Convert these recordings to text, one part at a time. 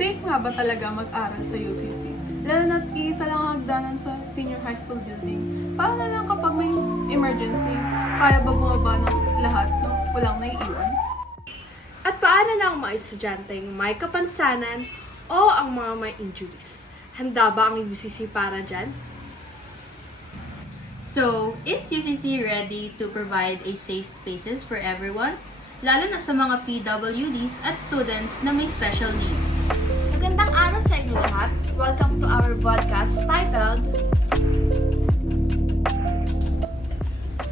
Safe nga ba talaga mag-aral sa UCC? Lalo na't iisa lang ang hagdanan sa senior high school building. Paano na lang kapag may emergency? Kaya ba bumaba ng lahat no? Walang naiiwan? At paano na ang mga estudyanteng may kapansanan o ang mga may injuries? Handa ba ang UCC para dyan? So, is UCC ready to provide a safe spaces for everyone? Lalo na sa mga PWDs at students na may special needs. Magandang araw sa inyo lahat. Welcome to our podcast titled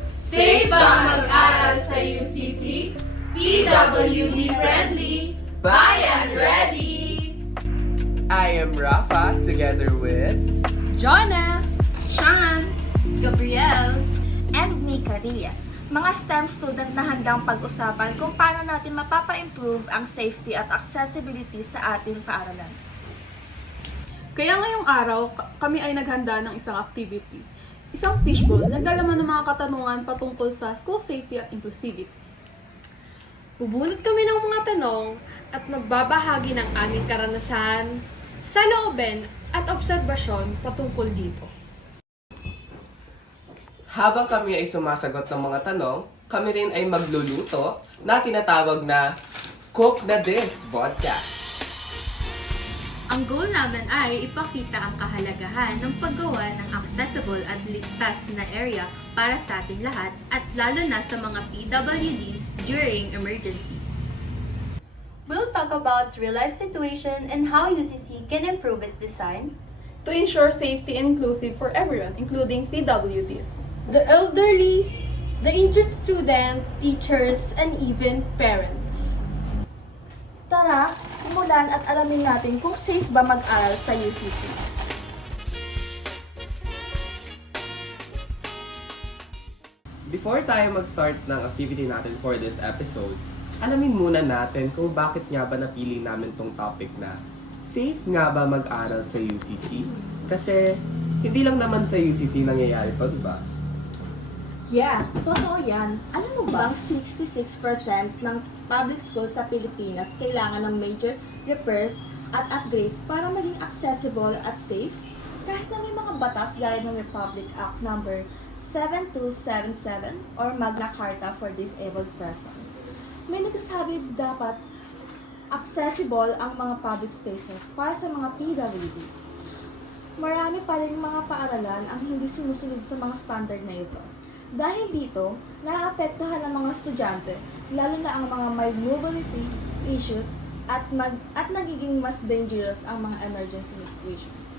Safe bang mag-aral sa UCC? PWD friendly, bayan ready! I am Rafa together with Jonah! Shan! Gabrielle, and Nika Diaz, mga STEM student na handang pag-usapan kung paano natin mapapa-improve ang safety at accessibility sa ating paaralan. Kaya ngayong araw, kami ay naghanda ng isang activity. Isang fishbowl, naglalaman ng mga katanungan patungkol sa school safety at inclusivity. Bubulot kami ng mga tanong at magbabahagi ng aming karanasan, saloobin at obserbasyon patungkol dito. habang kami ay sumasagot ng mga tanong, kami rin ay magluluto na tinatawag na Cook na This Podcast. ang goal namin ay ipakita ang kahalagahan ng paggawa ng accessible at ligtas na area para sa ating lahat at lalo na sa mga PWDs during emergencies. We'll talk about real-life situation and how UCC can improve its design, To ensure safety and inclusive for everyone, including PWDs. The elderly, the injured student, teachers, and even parents. Tara, simulan at alamin natin kung safe ba mag-aral sa UCC. Before tayo mag-start ng activity natin for this episode, alamin muna natin kung bakit nga ba napili namin tong topic na safe nga ba mag-aral sa UCC? Kasi hindi lang naman sa UCC nangyayari to, di ba? Yeah, totoo yan. Alam mo bang 66% ng public schools sa Pilipinas kailangan ng major repairs at upgrades para maging accessible at safe? Kahit na may mga batas gaya ng Republic Act No. 7277 or Magna Carta for Disabled Persons. May nagsasabi dapat accessible ang mga public spaces para sa mga PWDs. Marami pa rin mga paaralan ang hindi sinusunod sa mga standard na ito. Dahil dito, naaapektuhan ang mga estudyante, lalo na ang mga may mobility issues at nagiging mas dangerous ang mga emergency situations.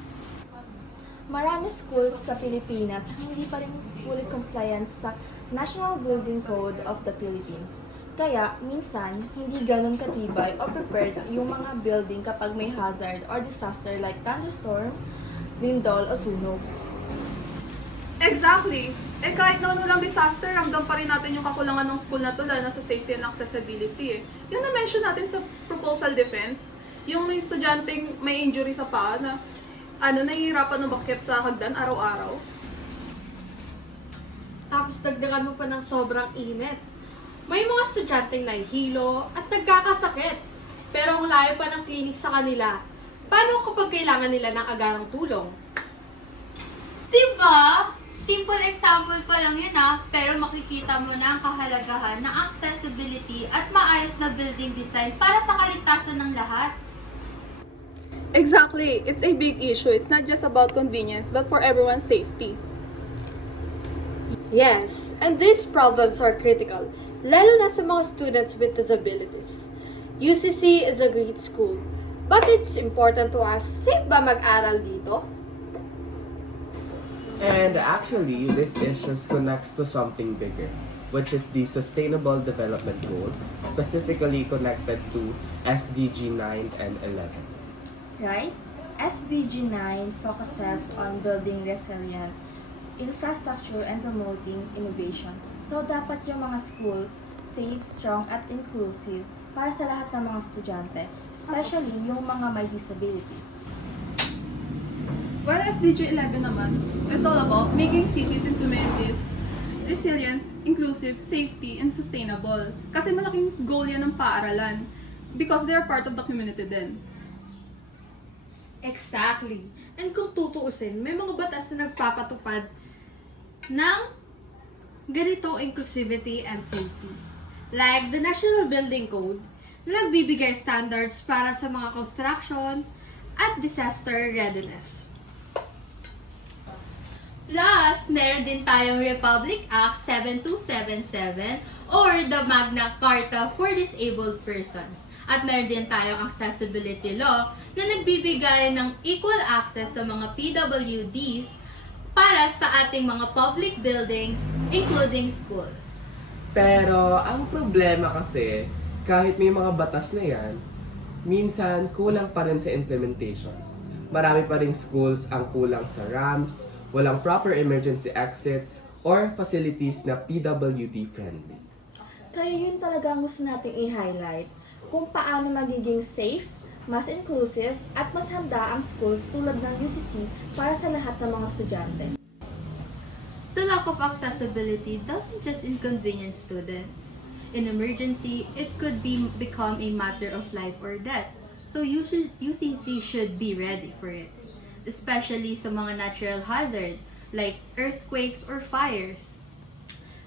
Marami schools sa Pilipinas hindi pa rin fully compliant sa National Building Code of the Philippines. Kaya, minsan, hindi ganun katibay o prepared yung mga building kapag may hazard or disaster like thunderstorm, lindol o sunog. Exactly! Kahit naman walang disaster, ramdam pa rin natin yung kakulangan ng school na to, lalo na sa safety and accessibility Yung na-mention natin sa proposal defense, yung may estudyanteng may injury sa paa na nahihirapan umakyat sa hagdan araw-araw. Tapos dagdagan mo pa ng sobrang init. May mga estudyanteng nahihilo at nagkakasakit. Pero ang layo pa ng clinic sa kanila. Paano kapag kailangan nila ng agarang tulong? Diba? Simple example pa lang yun pero makikita mo na ang kahalagahan ng accessibility at maayos na building design para sa kaligtasan ng lahat. Exactly! It's a big issue. It's not just about convenience, but for everyone's safety. Yes, and these problems are critical, lalo na sa mga students with disabilities. UCC is a great school, but it's important to ask, safe ba mag-aral dito? And actually, this issue connects to something bigger, which is the Sustainable Development Goals, specifically connected to SDG 9 and 11. Right? SDG 9 focuses on building resilient infrastructure and promoting innovation. So, dapat yung mga schools safe, strong, at inclusive para sa lahat ng mga estudyante, especially yung mga may disabilities. While SDG 11 naman is all about making cities and communities resilient, inclusive, safety, and sustainable. Kasi malaking goal yan ng paaralan because they are part of the community din. Exactly. And kung tutuusin, may mga batas na nagpapatupad ng ganitong inclusivity and safety. Like the National Building Code na nagbibigay standards para sa mga construction at disaster readiness. Plus, meron din tayong Republic Act 7277 or the Magna Carta for Disabled Persons. At meron din tayong Accessibility Law na nagbibigay ng equal access sa mga PWDs para sa ating mga public buildings, including schools. Pero ang problema kasi, kahit may mga batas na yan, minsan kulang pa rin sa implementations. Marami pa rin schools ang kulang sa ramps, walang proper emergency exits, or facilities na PWD friendly. Kaya yun talaga ang gusto nating i-highlight kung paano magiging safe, mas inclusive, at mas handa ang schools tulad ng UCC para sa lahat ng mga estudyante. The lack of accessibility doesn't just inconvenience students. In emergency, it could become a matter of life or death. So UCC should be ready for it, especially sa mga natural hazard like earthquakes or fires.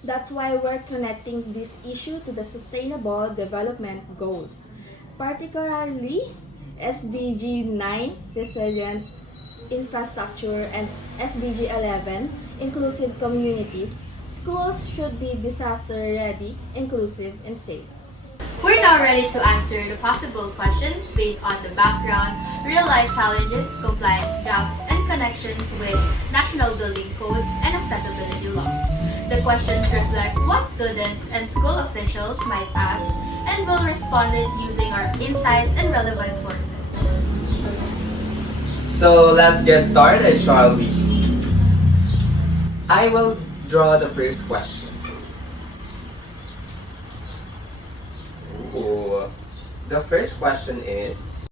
That's why we're connecting this issue to the Sustainable Development Goals, particularly SDG 9, Resilient Infrastructure, and SDG 11, Inclusive Communities. Schools should be disaster-ready, inclusive, and safe. We're now ready to answer the possible questions based on the background, real-life challenges, compliance gaps, and connections with National Building Code and Accessibility Law. The questions reflect what students and school officials might ask, and will respond it using our insights and relevant sources. So let's get started, shall we? I will draw the first question. Ooh. The first question is,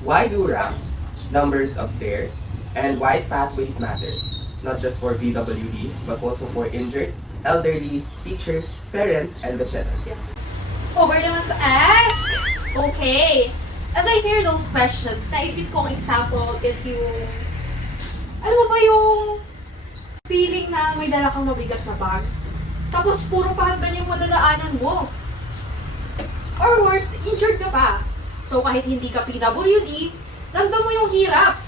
why do ramps, numbers of stairs, and wide pathways matters? Not just for PWDs, but also for injured, elderly, teachers, parents, and the children. Over naman sa ask! Okay. As I hear those questions, naisip kong example is yung... Ano mo ba yung feeling na may dala kang mabigat na bag? Tapos puro pahagdan yung madadaanan mo. Or worse, injured ka pa. So kahit hindi ka PWD, ramdam mo yung hirap.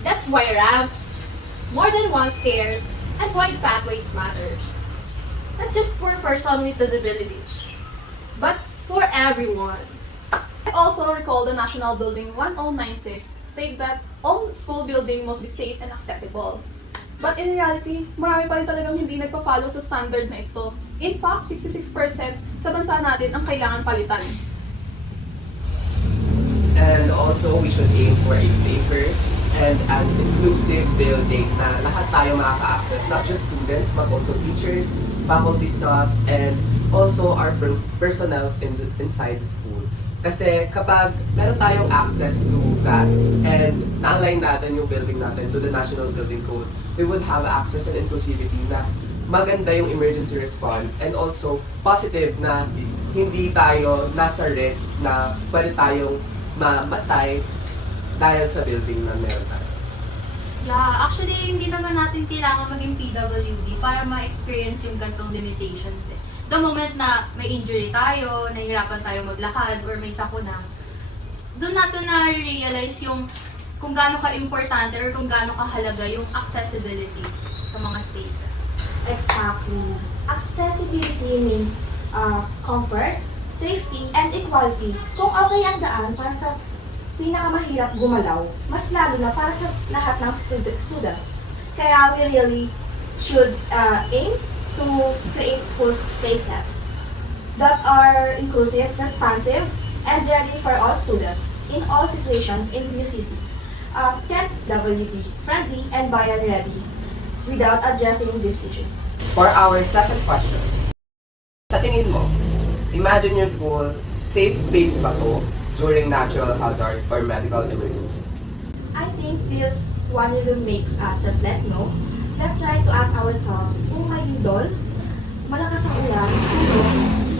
That's why ramps, more than one stairs, and wide pathways matters. Not just for person with disabilities, but for everyone. I also recall the National Building 1096 state that all school building must be safe and accessible. But in reality, marami pa rin talagang hindi nagpa-follow sa standard na ito. In fact, 66% sa bansa natin ang kailangan palitan. And also, we should aim for a safer and an inclusive building na lahat tayo makaka-access, not just students, but also teachers, faculty staffs, and also our personnels inside the school. Kasi kapag meron tayong access to that and na-align natin yung building natin to the National Building Code, we would have access and inclusivity na maganda yung emergency response and also positive na hindi tayo nasa risk na pwede tayong mamatay dahil sa building na meron tayo. Yeah, actually, hindi naman natin kailangan maging PWD para ma-experience yung gantong limitations eh. The moment na may injury tayo, nahihirapan tayo maglakad, or may sakuna, doon natin na-realize yung kung gaano ka-importante or kung gaano kahalaga yung accessibility sa mga spaces. Exactly. Accessibility means comfort, safety, and equality. Kung okay ang daan para sa pinakamahirap gumalaw, mas lalo na para sa lahat ng students. Kaya we really should aim to create school spaces that are inclusive, responsive, and ready for all students in all situations in UCC. Can WD friendly and Bayan ready without addressing these issues. For our second question, sa tingin mo, imagine your school, safe space ba to during natural hazard or medical emergencies? I think this one really makes us reflect, no? Let's try to ask ourselves, kung may lindol, malakas ang ulan, sunog,